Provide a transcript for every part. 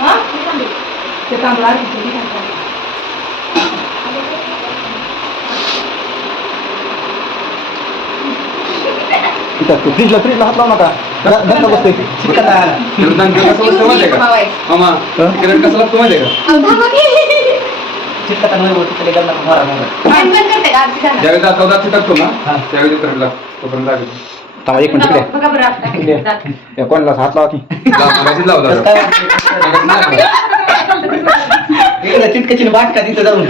हा? ते तांदूळ? फ्रीजला फ्रीजला हात लावू नका गंध बसते मामा किरण कसं लागतं माहिती आहे का. ज्यावेळी दात दात चिटकतो ना हा. त्यावेळी करंट लागतो तोपर्यंत लागेल थांबा एक मिनिट तिकडे बघा बरं आता. इकडे. या कोणाला हात लावा की लावला? इकडे चिटकाची बाट का तिथं जाऊन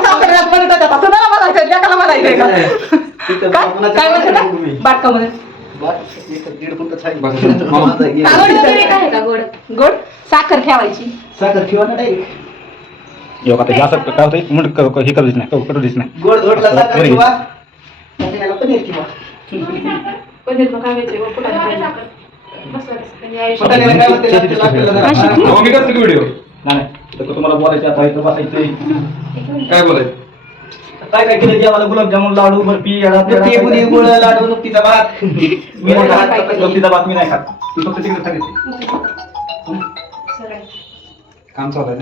सासऱ्याला नाही? तिथं काय? काय म्हणत होता? तुम्ही? बाटकामध्ये. इथं दीड. बस. गोड वगैरे काय आहे का गोड? गोड साखर ठेवायची साखर ठेवा ना डायरेक्ट योग आता जास्त काय होतं क- हे करू नाही करू देत नाही गोड धोडला साखर बरं. ठेवा आणि याला पनीर ठेवा पनीर. मग काय माहिती, मी करतो व्हिडिओ नाही तर तुम्हाला बोलायचं आता इथं बसायचं काय बोलायचं? काय काय केलं? जेवायला गुलाबजामुन लाडू बर्फी पुरी. गुळ लाडू नुकतीचा भात. मी नाही खात. गमतीचा भात मी नाही खात. ती फक्त तिकडे सांगितली काम चालू आहे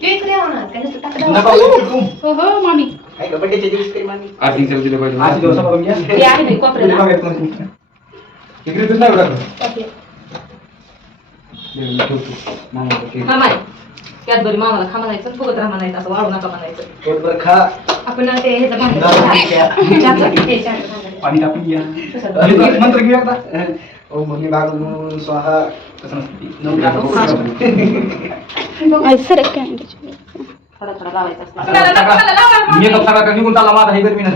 ते नका बोलू तू. हो हो मामी काय गं, बड्डेच्या दिवशी काही मामी? आर्थिक सेवा दिलं पाहिजे आजची दिवसापासून घ्या. हे आहे बाई, कोपऱ्याला. तुम्ही बघायचं नाही तुम्ही. इकडे नाही टाकलं ओके. मामा त्यात बरी मामाला खा म्हणायचं फुगत राहा म्हणायचं असं वाढू नका म्हणायचं पोटभर खा आपण ते ह्याचं भांडण दारू प्या. चहाचं- ते चहाचं भांडण. पाणी टाकून घ्या तसं. आणि मंत्र घेऊया ओम स्वाहा. थोडा थोडा लावायचा. मी सगळा निघून चालला माझा हे गरमी ना.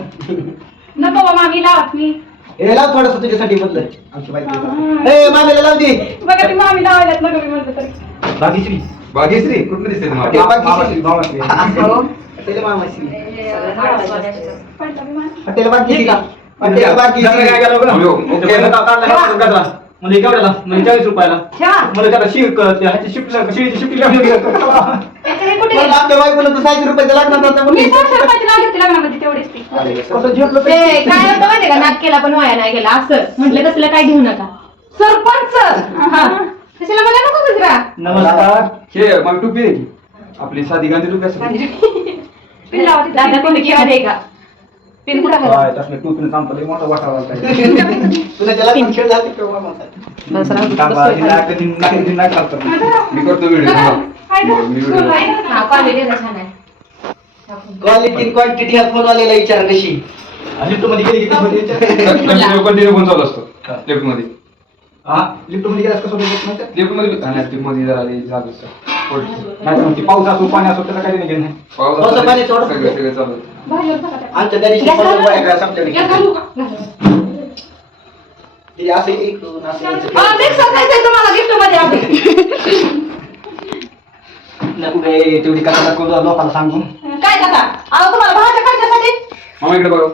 नको बा मामी लावत मी. हे लाव थोडस तुझ्यासाठी बदल आमची बाईक ए मामीला लाव दे बघा ती मामी लावायला नको मी म्हणतो तरी. भाग्यश्री. भाग्यश्री? कुठलं दिसते तुम्हाला मामाशी पडलं मी. हॉटेल बाकी का? हॉटेल बाकी जरा काय केलं बघा. हो, हो. ते? म्हणजे केवढ्याला म्हणजे चाळीस रुपयाला. मला त्याला शिव ह्याची शिफ्ट शिफ्ट लावली गेलं. त्याच्याने कुठे? पण आमच्या बायकोला तर सातशे रुपयाचं लागणार होतं मी म्हणून. सातशे रुपयाची लावली होती लग्नामध्ये तेवढीच ती. कसं झेपलं ते काय होतं माहितीये का? नाक केला पण वाया नाही गेला. असं. म्हटलं तसलं काय घेऊ नका. सरपंच! हा. कशाला मला नको गुजरा नमस्कार. हे मग टोपी आहे की आपली साधी गांधी टोपी असते. दादा कोणी किंवा का? पिन कुठं वाटता. तुला त्याला पण खेळ झाले का मामाचा? बस राहू दे. बस ही ही ही घालतो. मी करतो व्हिडिओ? हा, quality ना, छान आहे. क्वालिटी क्वांटिटी हा फोन आलेला विचार कशी आणि lift मध्ये गेली की त्यामध्ये विचार- कंटिन्यू फोन चालू असतो लेफ्टमध्ये हा, lift मध्ये गेल्यास कसं? लेफ्टमध्ये नाही, लिफ्टमध्ये जरा असतं पोट. नाही तर मग ते पाऊस असो पाणी असो त्याला काही नाही नाही. पाऊस असला पाणी थोडं- सगळं सगळं चालू बाहेर बघा त्या. आमच्या त्या दिवशी गॅस पन्नास घालू? बाया संपल्या गॅस घालू का? घालू. ते असं एक दोन असं यायचं. हा, mixer खायचंय तुम्हाला gift मध्ये आपण. नको बे, तेवढी कथा नको लोकांना सांगून काय करता अहो तुम्हाला भाज्या खायच्यासाठी मामा इकडे बघा.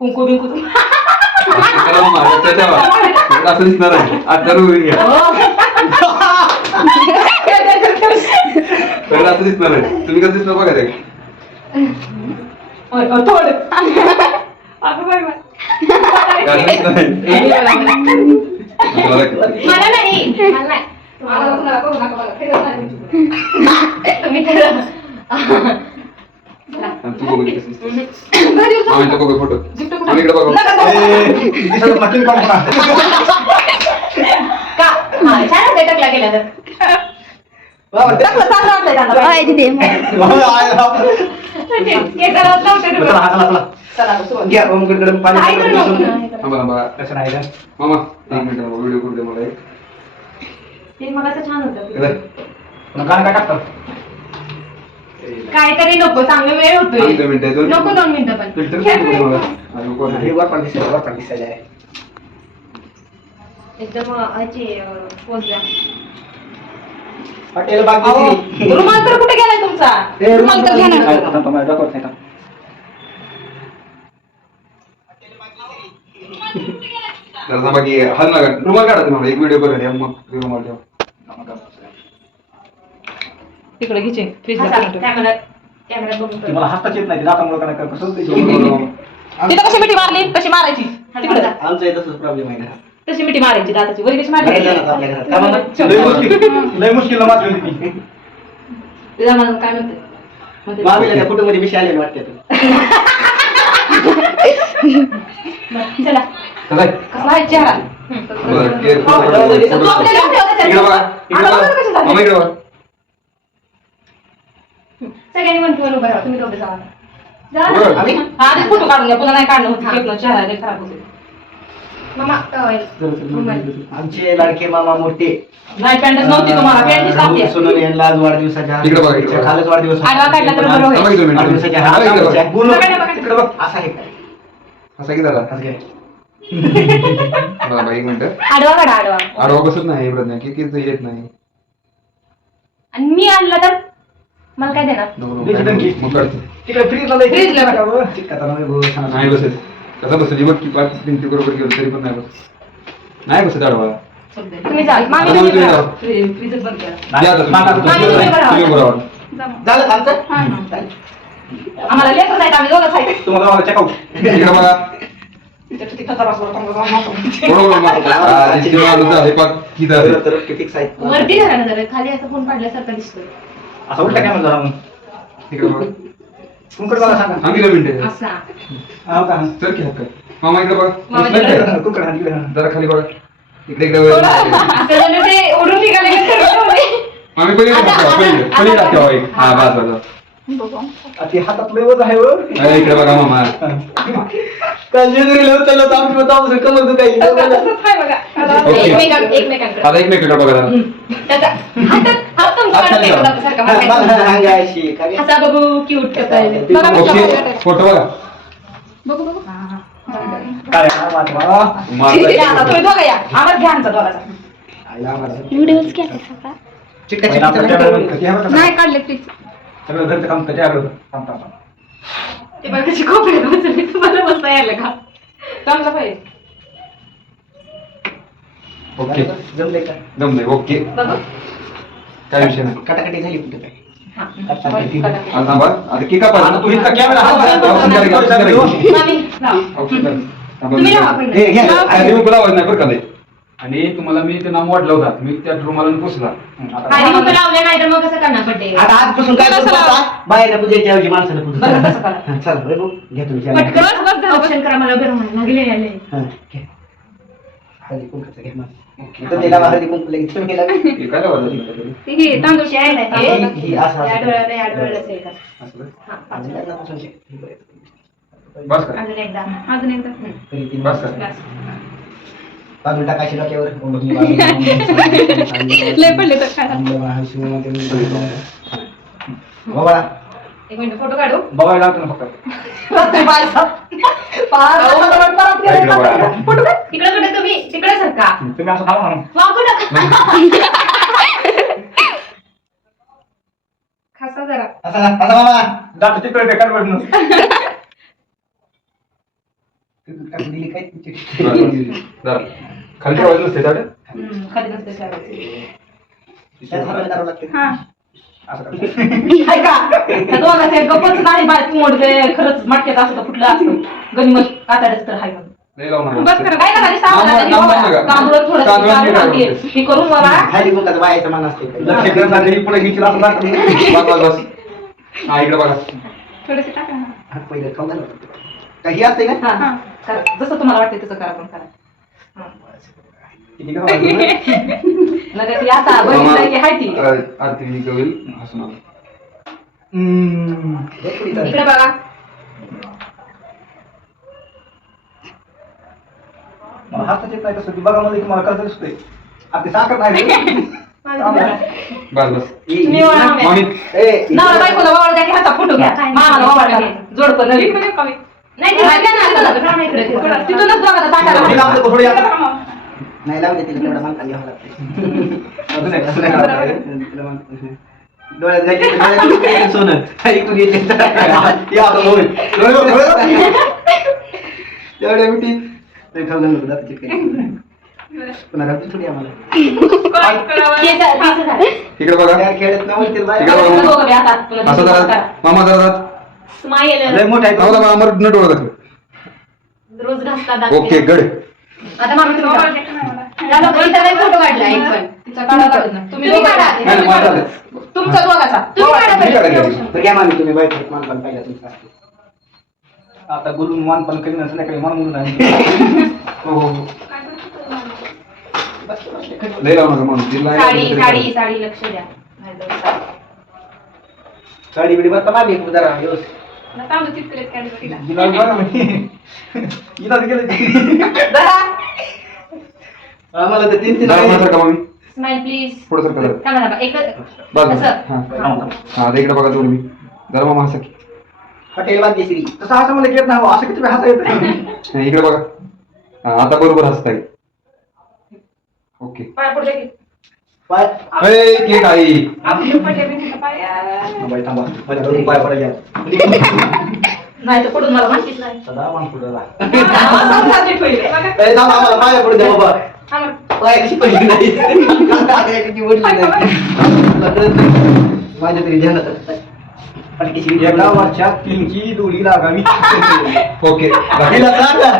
कुंकू बिंकू. असं दिसणार आहे. आज जरूर घ्या. तर असं दिसणार आहे तुम्ही कसं दिसणार बघा ते. मला नाही मला नाही बघा. नाही. कसं दिसतं. मामा बघू फोटो? मामा इकडे बघा नाही. का? हा, छान गेला तर. काहीतरी नको चांगलं वेळ दोन नको दोन मिनिटं पण. हे एकदम पोच द्या हॉटेल बाकी रुमाल तर कुठे गेलाय तुमचा? रुमाल तर घ्या काय ना. आता तुम्हाला दाखवत नाही का? जरा थांबा की हल नका रुमाल काढा तुम्हाला एक व्हिडिओ करूया द्या, मग रुमाल ठेवा. तिकडे घिचे फ्रीज कॅमेरा कॅमेरा बघून ते कर. मला हाताच येत नाही दातामुळे काय कसं होतं? ते? तिथं कशी मिठी मारली? कशी मारायची? तिकडे जा. आमचं हे तसंच प्रॉब्लेम आहे. ना तशी मिठी मारायची दाताची. वरी कशी मारायची काय म्हणा? लय मुश्किल लय मुश्किल मारली होती ती. ते जमान्यात काय म्हणते? मामीला त्या फोटो मध्ये आलेली वाटते चला. कसा आहे चेहरा? हो, हो, हो. सगळ्यांनी म्हणतो उभं राहा तुम्ही दोघे जावा. हा फोटो काढून घ्या. पुन्हा नाही काढणं होतं. चेहरा खराब होतो मामा. आमचे लाडके मामा मोठे नाही पॅन्टच नव्हती तुम्हाला पॅन्टच सोनवणे यांना आज वाढदिवसाच्या इकडे बघा, इकडे बघा. कालच वाढदिवस होता. आडवा काढला तर बरं होईल. थांबा की दोन मिनिटं. वाढदिवसाच्या थांबा इकडे हार्दिक बघा. बोलू. बघा, बघा. तिकडे बघ असं आहे? असा की दादा असं काय? बाबा एक मिनिट आडवा काढा आडवा आडवा बसत नाही एवढं नाही की की येत नाही आणि मी आणलं तर मला काय देणार नको, नको, द्यायची धमकी. मग काढतो. तिकडे फ्रीजला बघा. सांगा. नाही बसत कसा बसत बघ की पाच भिंती बरोबर गेलो तरी पण नाही बसत नाही बसत आडवा तुम्ही जा मामी आता तुम्ही तुम्ही जा. जावा. फ्रीजच बंद केला या आता तुम्ही. मामा, तुम्ही तुम्ही बरोबर आहात. तुम्ही बरोबर आहात. झालं का आमचं? चालेल. आम्हाला लेकर जायचं आम्ही दोघंच आहे तुम्हाला मला चेकआउट इकडे बघा त्याच्या तिथं जरा असं. बरोबर. हा, माणूस पाक किती. तर ते. वरती जरा खाली असं फोन पाडल्यासारखं दिसतोय असं उलटा काय म्हणतो मग इकडे बघा. कुंकड मला सांगा. थांब किती मिनिटं. असा हा का? चल की हात कर. मामा इकडे बघा मामा इकडे काय? कुंकड हा, तिकडे हा. जरा खाली बघा इकडे इकडे वर. त्याच्याने ते उडून निघाले का ठरवले. मामी पहिले आता- ठेवा, आता- पहिले पहिले आता- ठेवा एक. हा बस बस बस. आ, ते हातात लय वज आहे. अरे, इकडे बघा मामा. काल आमची आमचं आता एकमेकडे जरा. हा, क्यूट फोटो बघा. काय हा, आईला पहिला camera नाही. आहे काढले प्लीज सगळं घरचं काम त्याच्याकडे थांब थांब थांब. ते बघा कशी खोपड्यात बसली तुम्हाला बसता यायला का चांगलं पाहिजे ओके जमलंय का? जमले ओके बघा काय विषय नाही कटाकटी झाली कुठं काय. आता थांबा आता की का आता तू इथं कॅमेरा हा, हात हा, ऑप्शन करा, ऑप्शन करा. मामी लावा. ऑप्शन करा. थांबा. तुम्ही लावा पण. हे. लावा. आणि तुम्ही बोलावं नाही बरं का ते. आणि तुम्हाला मी ते नाम वाढलं होता मी त्या रुमाला पुसला आणि मग लावले नाही तर मग कसं करणार बड्डे आता आजपासून काय करू आता? बाहेरनं पूजायच्या ऐवजी माणसानं पूजू. बरं, तसं करा. हा, चला बरं, बघू. घ्या तुम्ही चहा. पटकन ऑप्शन करा मला बरं व्हायला लागले आले हा, घ्या. हळदी कुंकूचं घ्या मग. तुम्ही लावा हळदी कुंकू लगेच तुम्ही लावा. हे काय लावायचं? हे तांदूळशी आहे ना हे- हे हे असं- या असं. डोळ्याला या डोळ्याला सेल करा. असं काय? हा, पाच. आणि लग्नापासून शे- बस का अजून एकदा अजून एकदा तरी बस टाकायचे डोक्यावर. लय पडले तर काय. बाबा, एक मिनिट फोटो काढू? बघायला ना फक्त. फोटो. तिकडे तुम्ही. तिकडे सरका. तुम्ही असं थांबा ना वाकू नका. खासा जरा. असा असा बाबा. जातो तिकडे काय म्हणून टाकून दिली काय. खाली ठेवायचं नसते हम्म, खाली करावं लागते. असं? त्या दोघांचे गप्पच नाही बाय मोडले खरंच मटक्यात असं तर फुटलं असतं काताडच तर हाय म्हणून. नाही लावणार बस करा काय? तांदूळ थोडं तांदूळ काय? हे करून बघा हळदी कुंकाचं बायाचं मान असते लक्ष करत नाही, पुढे घ्यायची असं दाखवलं. बस बस बस हा इकडे बघा थोडेसे टाका ना. हात पहिले खाऊ घाला. काही असते का हा करा. जसं तुम्हाला वाटतं तसं करा पण करा हा. किती का वाजले? नका ती आता बघितलं की हाय ती अ, आरती विधी होईल हसून आलं. हम्म. पुढे चालेल. इकडे बघा मला हातात येत नाही तसं ती बघा मला एक मला कसं दिसतंय आता ते साखर नाही माझं बघा. बस बस तुम्ही वळा आम्ही. मामी ए, नवरा बायकोला वावळ द्या की हाता फोटो घ्या. मामाला वावळ जोडपं नवीन नाही ते ना. तिथूनच लावलं का थोडी आता? नाही लावले तिला तेवढा मानता घ्यावा लागते डोळ्यात घातली तर डोळ्यात उतरेल सोनं ऐकून येते या आता होय. डोळे बघ, डोळे बघ. तेवढ्या मिठी ते खाऊ घालू नको, दात चिटकायची. पुन्हा रात्री थोडी आम्हाला जा- दिसं झालं. इकडे बघा त्या खेळत नाही म्हणते बाय. इकडे बघा. दोघं बी हातात तुला असं दिसतं जरा करा. मामा जरा लय मोठा आहे तो. नवरा बा अमर न डोळा दाखव रोज घासतात ओके गड आता मामा तुम्ही काढा. नाही फोटो काढला एक पण तिचा काढा लागत नाही. तुम्ही तुम्ही दोघं- काढा. नाही, नाही, मला चालेल. तुमचा दोघाचा तुम्ही काढा मी पहिले. काढायला तर घ्या मामी तुम्ही बैठक मान पण पाहिजे तुमचा आता गुलून मान पण करीन संध्याकाळी मान म्हणून आहे हो हो हो. लय लावू नका म्हणून तिला साडी साडी साडी लक्ष द्या नाहीतर साडी. साडी बिडी बघता मामी जरा व्यवस्थित बघा गेलं ते. आम्हाला तर तीन तीन जरा मागं सरका मामी स्माइल प्लीज पुढे सरका जरा थांबा थांबा एक बाजू असं हा हा आता इकडे बघा तुम्ही जरा मामा हसा की. हॉटेल भाग्यश्री तसं असं मला येत नाही हो. असं किती वेळ हसा येतं हा, इकडे बघा हा आता बरोबर हसताय ओके पाय की पाय बाई थांबा घरून पाय पडायला नाही तर पडून मला माहितीच नाही सदा मान पुढे समजायचे पहिले. बघा. ए, थांब, आम्हाला पाया पडू द्या बाबा पाय कशी पडली नाही पडली नाही माझ्या तरी ध्यानात एकदा वर्षात तीनची दोरी लागावी ओके बाकी- हिला सांगा.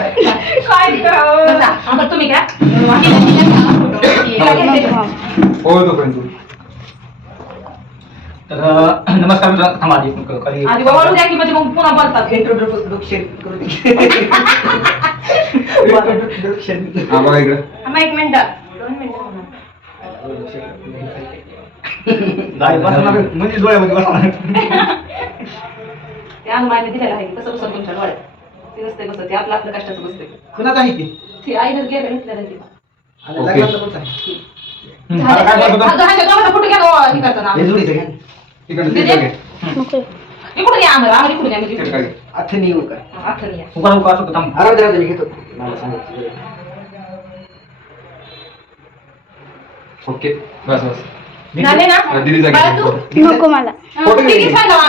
काय करावं? बसा. आता तुम्ही काय तिला घेते. हो तर अं, नमस्कार मित्रांनो थांबा आधी एक खाली आधी वळून द्या की म्हणजे मग पुन्हा बोलतात इंट्रोडक्शन करू दे. इंट्रोडक्शन. हा बघा इकडे एक मिनिट दोन मिनिटं म्हणजे डोळ्यामध्ये बसणार ते अनुमाने दिलेलं आहे कसं बसत तुमच्या डोळ्यात ते नसते बसत ते आपलं आपलं कष्टाचं बसते कुणाचं आहे ते? ते आईनं गेलं घेतलेलं आहे ते. आणि ओके. लग्नाचं पण सांग. हं, आता काय करत होता? आता ह्याच्या दोघांचा फोटो घ्या गं, हे करताना. हे जोडीचं घ्या. तिकडे तिकडे घे. इकडून या आम्हाला आम्हाला इकडून या म्हणजे येऊ का? आठवण या उभा राहू का असं थांब आराम करा तुम्ही घेतो मला सांगायचं. ओके बस बस झाले ना दीदीचा बाळा घे. तू नको मला हा, तिघी सांगा.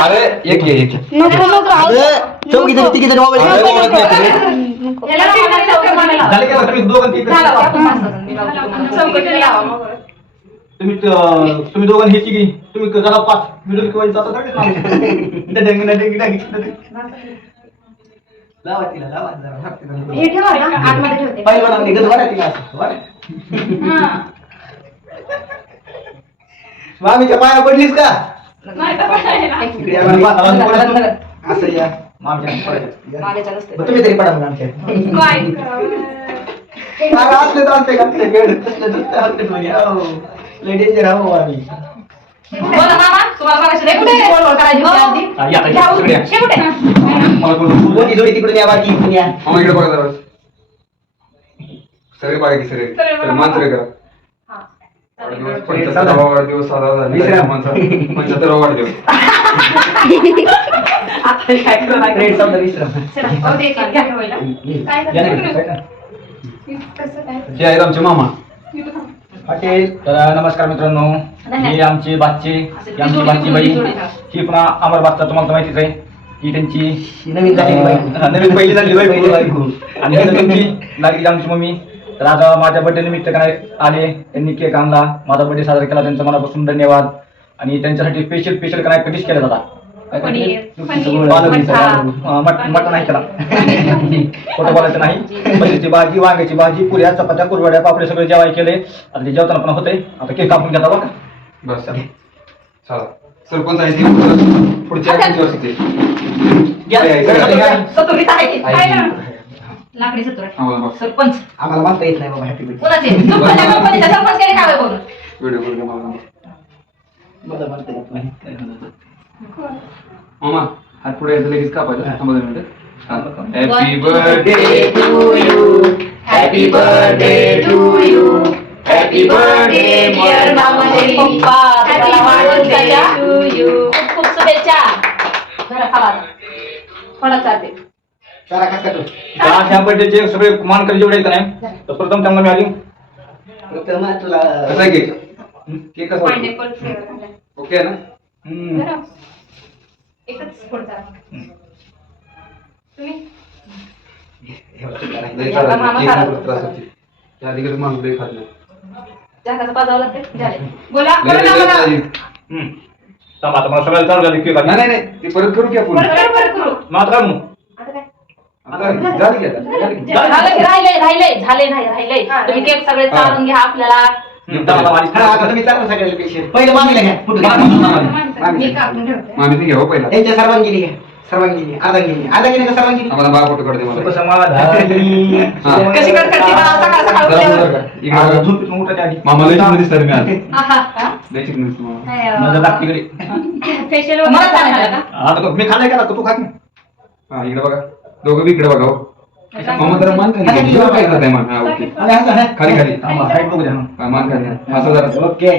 अरे एक घे एक घे. नको नको तिघी मोबाईल अरे, घेऊन. नाही. झाले का तुम्ही दोघं. तुम्ही तुम्ही दोघांनी हे की तुम्ही जरा पाच व्हिडिओ किंवा जाता डंग डंग लावा तिला, लावा जरा, लावा तिला. हे ठेवा ना आतमध्ये ठेवते. पाय बडा म्हणजे गजवारा तिला असं, वारा. हा. मामीच्या पाया पडलीस का नाही तर पडायला. इकडे या, मामी. असं या मागच्या या. मागायचं नसते. बरं, तुम्ही तरी पडा मग आमच्या काय करावं? अरे, असले तर असते का? असले बेड, असले तर असते, असले म्हणे. अहो, लय डेंजर आहो आम्ही बोला मामा, तुम्हाला बघायचं नाही कुठे गोड गोड करायची होती आधी? हा, या, या, घ्या सगळे या. हे कुठे? मला कोण- दोन्ही जोडी तिकडून या बाकी इकडून या मामा इकडे बघा जरा सगळे बघा की सगळे करा हा. वाढदिवस. पंच्याहत्तरावा वाढदिवस साजरा झाला विसरा. पंच्याहत्तरावा वाढदिवस. आता हे आहेत आमचे मामा. हॉटेल तर नमस्कार मित्रांनो. ही आमची बाची ही आमची बाची बाई ही पुन्हा अमर बादचा तुम्हाला तर माहितीच आहे. ही त्यांची नवीन नवीन पहिली झाली. आणि ही तुमची लागली आमची मम्मी. तर आज माझ्या बर्थडे निमित्त काय आले त्यांनी केक आणला. माझा बर्थडे साजरा केला. त्यांचा मनापासून धन्यवाद. आणि त्यांच्यासाठी स्पेशल स्पेशल काय डिश केला जाता मटण नाही केला. खोटं बोलायचं नाही. पनीरची भाजी वांग्याची भाजी पुऱ्या चपात्या कुरवड्या पापडे सगळे जेवाय केले. आता ते जेवताना पण होते आता केक कापून घेता बघा. बस चला. सरपंच आहे पुढच्या लाकडी हा, बस. सरपंच. आम्हाला म्हणता येत नाही बाबा हॅपी बर्थडे कोणाचे? तुमच्या कंपनीचा सरपंच केले काय बघून व्हिडिओ करून घ्या मला मला म्हणता येत नाही मामा हात पुढे यायचं लगेच कापायचं. थांबा दोन मिनिटं. Happy birthday happy birthday to you happy birthday dear मामाजी पप्पा हॅपी बर्थडे टू यू खूप खूप शुभेच्छा. घरा खावा. थोडा चालते त्या ह्या सगळे मानकरी जेवढे का नाही. तर प्रथम त्यांना मी आली. प्रथम तुला कसा आहे केक? केक कसा वाटतो? पायनॅपल फ्लेवर ओके आहे ना? हम्म. एकच तुम्ही? लई मामा त्रास होते. त्या आधी कधी माणूस लई खात नाही. जगाचं पाजावं लागते? झाले. बोला लई- बोला लई. हम्म. थांबा आता मला सगळ्याला चालू झाली केक नाही नाही नाही. ते परत करू की आपण? बरं बरं करू. मग आता काय म्हणू? झाली की आता झाली की? झालं की राहिलंय राहिलंय झाले नाही राहिलंय हा. तुम्ही केक सगळे चालून घ्या आपल्याला हम्म, दहाला माझी- हा, आता तुम्ही चालू सगळ्याला पेशंट पहिलं मामीला घ्या कुठं घ्या मी कापून ठेवते मामी ते घ्या हो पहिला त्यांच्या सर्वांगिनी घ्या सर्वांगिनी अर्धांगिनी अर्धांगिनी का सर्वांगिनी आम्हाला बारा फोटो काढते मला समाधानी. हा. कशी कडकडती बा, सकाळ सकाळ जरा उठल्यावर. पुढं का? इकडं आज बघा. झोपेतून उठायच्या आधी. मामा लय चिकन दिसतात मी आज आहा, हा? लय चिकन दिसतो मामा काय, अं, माझं दाखतीकडे. फेशियल मला वगैरे का? का? आता मी खाल्लाय का तू खा की. हा इकडे बघा दोघं बी इकडे बघा हो. मामा जरा मान खाली घ्या. काय करताय मान? हा ओके. असं हा. खाली खाली. थांबा, height बघू द्या ना. हा, मान खाली. असं जरा. ओके.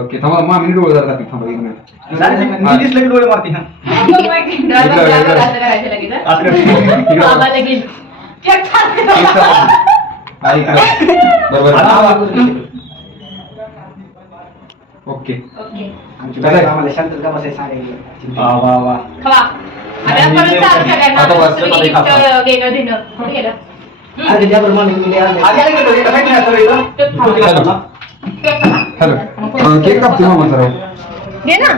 ओके थांबा मामी डोळे जरा दाखव थांबा एक मिनिट. झाले. मी दिसलं की डोळे मारते हा. इकडं, इकडं. असं. करायचं हा? हा इकडे. बरोबर. आता. ओके. ओके. आमची आम्हाला शांत बसायला सांगायची वा वा वा. आता परत चालू सगळ्यांना. आता बस, तुम्ही आता gift खा. वेगळं देणं. कुठे गेलं? अरे द्या बरं मामी तुम्ही आधी आणलंय. आले का तो? इथं माहिती नाही असं इथं? केक तो तिला खावा. सांगा. केक खावा. हॅलो केक कापतो मामा जरा घे ना.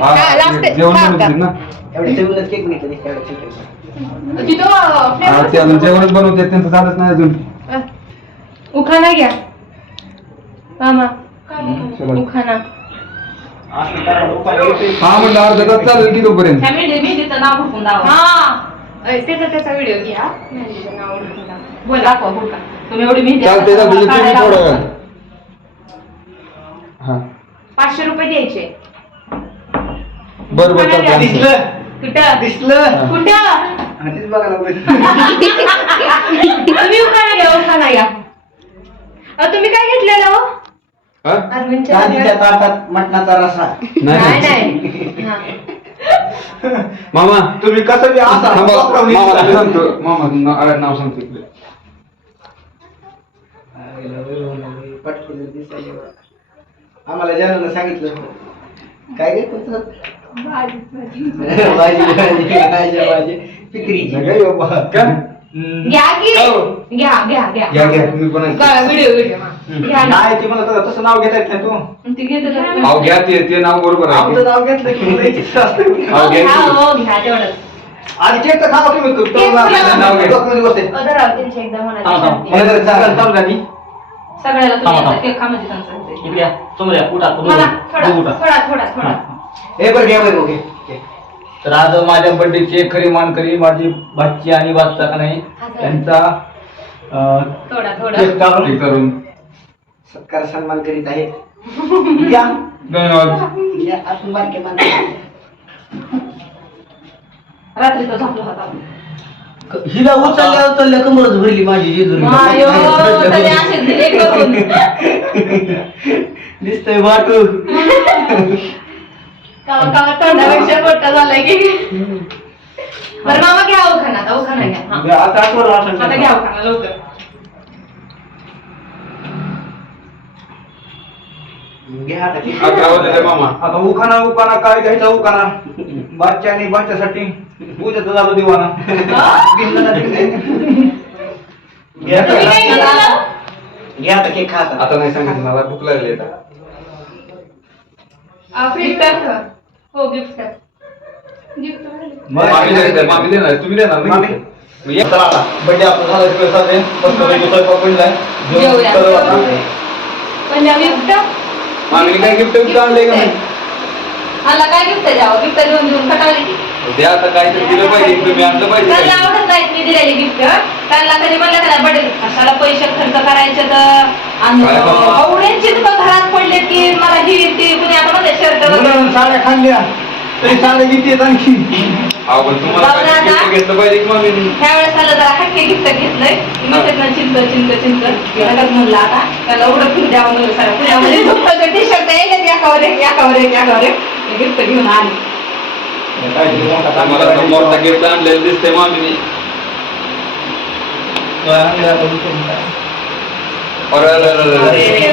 हा, हा, last आहे. जेवण हा, बनवत का? ना एवढे चवीलाच केक घेतलं नाही, एवढं चिकन. तिथं हा, flavor ते अजून जेवणच बनवते त्यांचं झालंच नाही अजून उखाणा घ्या मामा चला. उखाणा असं करा, उपाय येते. हा म्हणलं अर्धा तास चालेल की तोपर्यंत मेहंदीचं नाव दावा हा. त्याचा त्याचा व्हिडिओ घ्या. मेहंदीचं नाव ओळखून दाखवा. बोल दाखवा बोल का तुम्ही एवढी मेहंदी चालते आता चालते तुम्हाला तुम्ही काढायला थोडं आवडतं. हा. पाचशे रुपये द्यायचे. बरं बरं चालतं दिसलं कुठं? दिसलं? कुठं? हा, तेच बघायला पाहिजे. तुम्ही अहो, तुम्ही काय घेतलेलं? हा? अरविंदच्या चांदीच्या ताटात मटणाचा रसा नाही हा. मामा तुम्ही कसं बी असा थांबा वापरावं मामा नाही. सांगतो मामा ना- अरे, नाव सांगतो इकडे. पटकन दिसायला. आम्हाला जनानं सांगितलं काय गे कोणतं भाजी भाजी भाजी भाजी पिकरी नाही बाबा. का? घ्या की हो. घ्या घ्या घ्या घ्या घ्या तुम्ही पण ऐका. व्हिडिओ व्हिडिओ घ्या ना. नाही ते मला तसं- तसं नाव घेता येत नाही तू ती घेते तर. अहो घ्या ते ते नाव बरोबर आमचं आहे नाव घेतलं की असतं. अहो, घ्या घ्या की. हो घ्या तेवढंच आधी केक तर खावा तुम्ही तो- तो- केक नाव खावा. नाव घे. डोक्यामध्ये बसते. अदर राव त्यांच्या एकदा थांब, म्हणायचं थांब. मला जरा चालेल, चालू झाली. सगळ्याला तुम्ही थांबा, आता केक खा म्हणजे त्यांचं होतंय. इकडे या. समोर या. उठा, दोघं. मला थोडा दोघं उठा. थोडा थोडा थोडा हा. हे बरं घ्या बरं ओके तर आज माझ्या बर्थडेची खरी मानकरी माझी भाची आणि बादचा का नाही त्यांचा अं, थोडा थोडा. केक कापून हे करून. सत्कार सन्मान करीत आहे. या. धन्यवाद. या, आपण बारके माणसं. रात्री तो झोपला होता. हिला उचलल्या उचलल्या कमरच भरली माझी जेजुरी मायो, तरी असे दिले करून. दिसतंय वाटू कावा कावा तोंडापेक्षा मोठा झालाय की बरं मामा घ्या उखाणा आता उखाणा घ्या हा. आता आठवलं असं. आता घ्या उखाणा लवकर घ्या आता की. मामा आता उखाना उखाना काय घ्यायचा उखाना बादच्या आणि बादच्यासाठी पूजेचं झालं दिवाना घ्या तुम्ही काय तर. घेतलं? घ्या आता केक खा आता. आता नाही सांगितलं मला भूक लागली आता गिफ्ट. हो गिफ्ट गिफ्ट मामी देणार मामी देणार. तुम्ही देणार नाही? बड्डे आपला झाला मस्त पैकी स्वयंपाक बनलाय. जेवण जेवूया. करू आता. पण गिफ्ट मामीने काय गिफ्ट गिफ्ट आणलंय का नाही? मला काय गिफ्ट द्यावं गिफ्ट देऊन देऊन कटावली की द्या आता काहीतरी दिलं पाहिजे तुम्ही आणलं त्यांना पाहिजे. आवडत नाहीत मी दिलेले गिफ्ट त्यांना कधी म्हणलं नाही बडे कशाला पैसे खर्च करायचे तर? आणि काय बाबा? तर घरात पडले की मला ही ती कुणी आता म्हणते शर्ट म्हणून साड्या खाल्ल्या. तरी साड्या किती आहेत आणखी. अहो पण तुम्हाला जाऊ दे काय आता. gift घेतलं पाहिजे की मामीने त्यावेळेस त्याला जरा हटके गिफ्ट घेतलंय. ना चिंत चिंत चिंत. लगत म्हणलं आता. त्याला एवढं फिर द्यावं म्हणलं सर. पुण्यामध्ये झोपतं टी शर्ट येतात याकावर एक याकावर एक याकावर एक. गिफ्ट घेऊन आले मला गिफ्ट आणलेलं मामीने अरे अरे अरे अरे.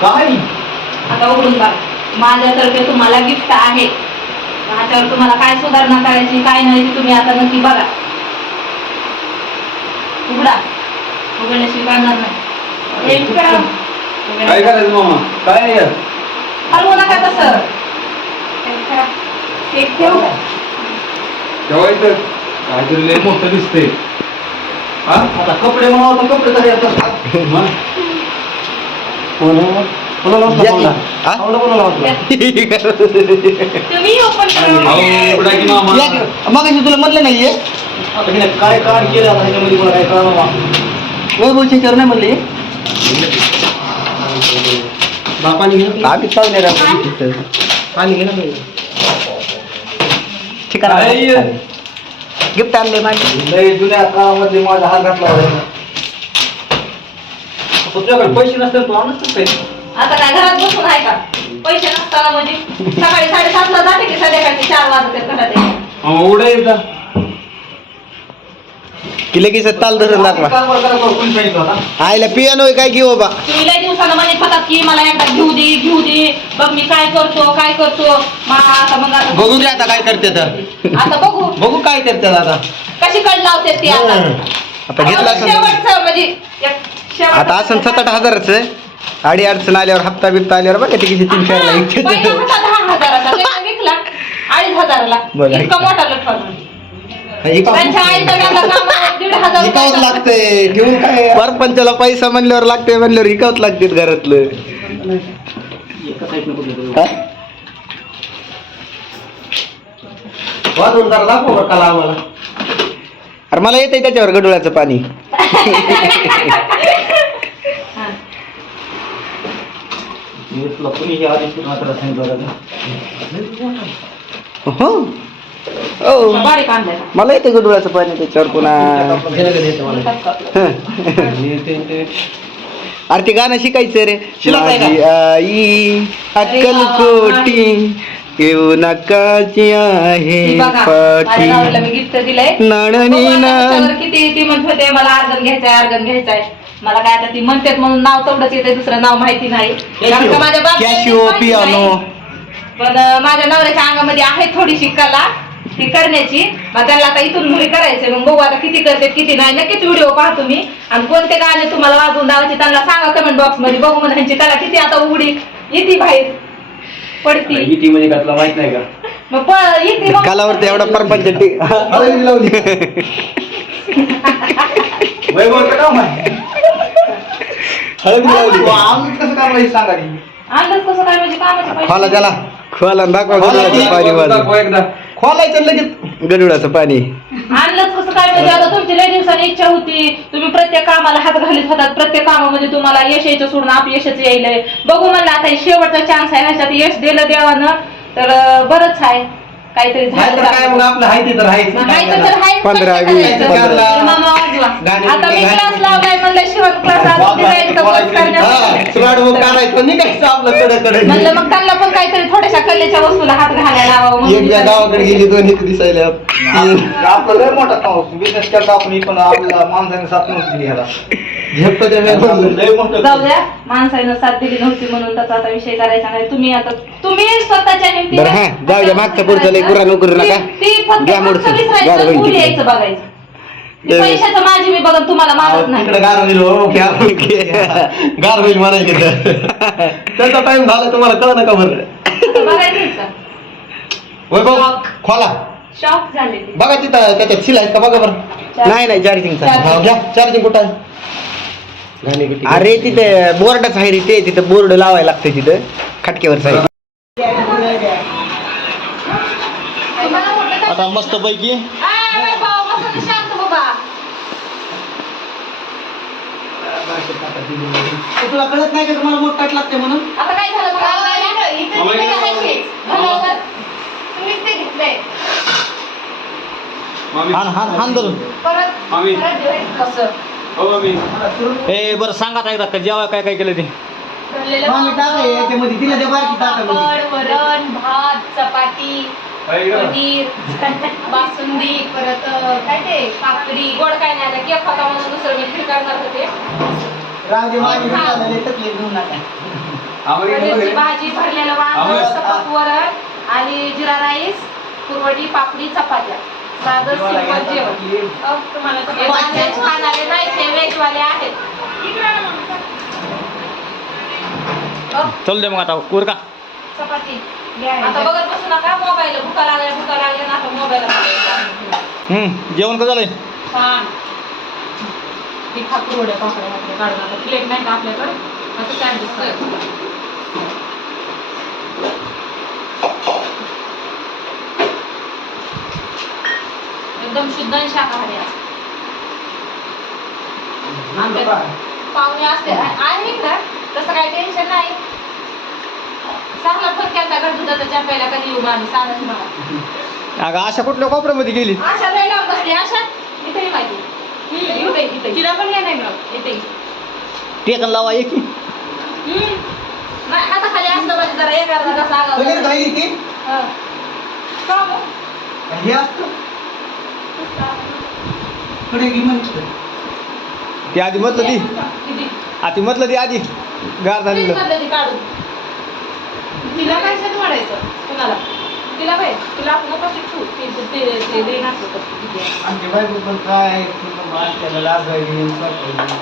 काय आता उघडून माझ्यातर्फे तुम्हाला गिफ्ट आहे ह्याच्यावर तुम्हाला काय सुधारणा करायची काय नाही ती तुम्ही आता नक्की बघा. उघडा. उघडण्याशी काढणार नाही. काय करायचं मामा? काय हलवू नका तसं. केक ठेवू. का? ठेवायचं काहीतरी लय मोठं दिसतंय. हा? आता कपडे म्हणा तर कपडे तरी असतात मग कोणाला? वाटलं पाहुणा? पाहुणा कोणाला वाटलं? तुम्ही ओपन करा अहो, उघडा की मामा? या की- मगाशी तुला म्हटलं नाहीये? आता हिने काय काढ केलं आता ह्याच्यामध्ये मला काय कळलं बा. वैभवची विचार नाही म्हणली बापाने घेऊन आम्ही चालले पाणी घे ना काय? गिफ्ट आणले माझे. लय जुन्या काळामध्ये माझा हात घातला होता. तुझ्याकडे पैसे नसतील तू आणत पैसे आता काय घरात बसून आहे का? पैसे नसताना म्हणजे सकाळी साडेसातला जाते की संध्याकाळी चार वाजता घरात येता. की लगेच ताल धरून दाखवा. आईला पियानो काय घेऊ बाबा तुम्ही लय दिवसानं म्हणत होतात की मला एकदा घेऊ दे घेऊ दे. बघ मी काय करतो काय करतो. मग आता मग आता बघू दे आता काय करते तर. आता बघू. बघू काय करते आता. कशी कड लावते ती आता? आता घेतला असेल शेवटचं म्हणजे एक शेवटचं- आता असं सात आठ हजारच अडी अडचण आल्यावर हप्ता बिप्ता आल्यावर बघा ते किती तीन चार हा, लाख पहिला होता दहा हजाराचा विकला अडीच हजाराला. इतका मोठा लठ्ठा रुपये लागतंय घेऊन काय परपंचाला पैसा म्हणल्यावर लागतंय म्हणल्यावर हिकावच लागते घरातलं. एका साईडनं कुठे हा? वाजून जरा दाखव बरं कला आम्हाला. अरे मला येतंय त्याच्यावर गडुळाचं पाणी. मी तुला कुणी हे आधी तुला तुला सांगितलं होतं हो. हो बारीक आणलाय मला येतं गडुळाचं पाणी त्याच्यावर पुन्हा. हे. अरे ते गाणं शिकायचं रे. का? माझी आई अक्कल कोटी येऊ नकाची आहे ही बघा माझ्या पाठी. नवऱ्याला मी गिफ्ट दिलंय. नाणनी बघू आता ना त्याच्यावर किती ती म्हणत होते मला घ्यायचंय घ्यायचंय. मला काय आता ती म्हणतात म्हणून नाव तेवढंच येते दुसरं नाव माहिती नाही. कारण का माझ्या बापाला कॅशिओ माहिती पियानो. पण अं, माझ्या नवऱ्याच्या अंगामध्ये आहे थोडीशी कला. ती करण्याची मग त्याला आता इथून मुली करायचे मग बघू आता किती करते किती नाही. नक्कीच व्हिडिओ पाहतो मी आणि कोणते गाणे तुम्हाला वाजवून लावायचे त्यांना सांगा कमेंट बॉक्समध्ये. बघू म्हणा ह्यांची कला किती आता उघडी. येते बाहेर पडती. इटी मध्ये का तुला माहीत नाही का? मग प- येते मग. कालावरती एवढा परपंच टी- हळदी लावली वैभवचं काम आहे हळद लावली. आम्ही कसं काम आहे सांगा की. आणलंच कसं काय म्हणजे कामाचे पैसे. खोला त्याला. खोला आणि दाखवा वाजून एकदा. खोलायचं लगेच गडुळाचं पाणी. आणलंच कसं काय म्हणजे आता तुमची लय दिवसांनी इच्छा होती. तुम्ही प्रत्येक कामाला हात घालीत होतात. प्रत्येक कामामध्ये तुम्हाला यश यायचं सोडून अपयशच यायलंय. बघू म्हणलं आता हे शेवटचा चान्स आहे ह्याच्यात यश दिलं देवानं तर अं, बरंच आहे. काहीतरी नाही तर काय मग झालं आपलं हाय ते तर हायच. मग आहे तर तर आहे, पंधरा, कसं वीस, करायचं? पंधरा. तर मामा वाजवा. गाणी- आता मी गाणी- क्लास लावलाय म्हणलं शिवण क्लास करण्यासाठी. निघायचं आपलं कडे कडे. म्हणलं मग त्यांना पण काहीतरी थोड्याशा कलेच्या वस्तूला हात घालायला लावावं म्हणून एक बॅग गावाकडे गेली दोन इथे दिसायला. आपलं लय मोठा बिझनेस केला आपण पण आपल्याला माणसाने साथ नव्हती दिली ह्याला झेपतो त्या लय बॅग मोठं जाऊ द्या माणसानं साथ दिली नव्हती म्हणून त्याचा आता विषय करायचा नाही. तुम्ही आता तुम्ही स्वतःच्या हिमतीवर- बरं, हा, जाऊ द्या, मागचं पुढचं लय कुराण करू नका. ती- ती फक्त मोडचं. विसरायचं, गार होईल पुढे तिकडे. यायचं बघायचं ती ते- पैशाचं माझी मी बघत तुम्हाला मागत नाही तिकडे गार होईल हो, घ्या. गार होईल म्हणायचे तर. त्याचा टाइम झाला तुम्हाला कळ नका बरं आता बघायचंच का वैभव Shock. खोला शॉक झाले ते. बघा तिथं त्याच्यात शिला आहेत का बघा बरं नाही नाही चार्जिंग हा, घ्या चार्जिंग कुठं आहे. अरे तिथे बोर्डच आहे रे ते तिथं बोर्ड लावायला लागतं तिथं खटक्यावर साईड आता मस्त पैकी बाबा. तुला कळत नाही का तुम्हाला मोठ काट लागते म्हणून आता काय झालं बघा, आता इथं- इथं मामा, तिथे इकडे घालायची. बरोबर. तुम्हीच ते घेतलंय. मामी हान हान हान धरून परत मामी. परत दिवाळीत कसं हो मामी ए बरं सांगा आता एकदा का जेव्हा काय काय केलं ते भरलेलं मामी टाकाय याच्यामध्ये तिला त्या बारकी ताटामध्ये पापड वरण भात चपाती काय? पनीर बासुंदी परत काय ते काकडी गोड काय नाही आता केक होता म्हणून दुसरं मी घरी करणार होते तकलीफ घेऊ नका. पनीरची. भाजी भरलेलं वांग आम्हाला- सपक वरण आणि जिरा राईस कुरवडी पापडी चपात्या. साधं सिंपल जेवण. अहो, तुम्हाला तर माहिती आहे, व्हेज खाणारे नाही ते व्हेजवाले आहेत. चल दे मग आता उर का चपाती. आता बघत बसू नका मोबाईल भुका लागल्या भुका लागल्या ना आता मोबाईल हम्म जेवण का झालंय? छान. ती खाकुरवड्या पापड्या पापड्या काढून आता प्लेट नाही का आपल्याकडे? आता सँडविच करायचं एकदम शुद्ध आणि शाकाहारी. आमच्या पाहुणे असते आहे का? तसं काही टेन्शन नाही. चांगला फोन केला घर दुधाचा चहा प्यायला कधी येऊ आम्ही अगं अशा कुठल्या कोपऱ्यामध्ये गेली? आशा नाही लावून बसली आशा? इथे माहिती इथे इथे. तिला पण नाही मिळत. इथे टेकन लावा एक. नाही आता खाली असलं म्हणजे जरा एक अर्धा तास पहिले आगाऊ राहिली ती हं. का मग? हे असतं. कडे घे म्हणतो. ती आधी म्हटलं ती. किती? आधी म्हटलं ती आधी. गार झालेलं. फ्रीजमधलं ती काढून. तिला काय सण वाढायचं? कुणाला? तिला काय तिला आपण कसं ठेवू. ते ते ते देणार होतं. आमच्या बायको पण काय तुला मार केला लाजायला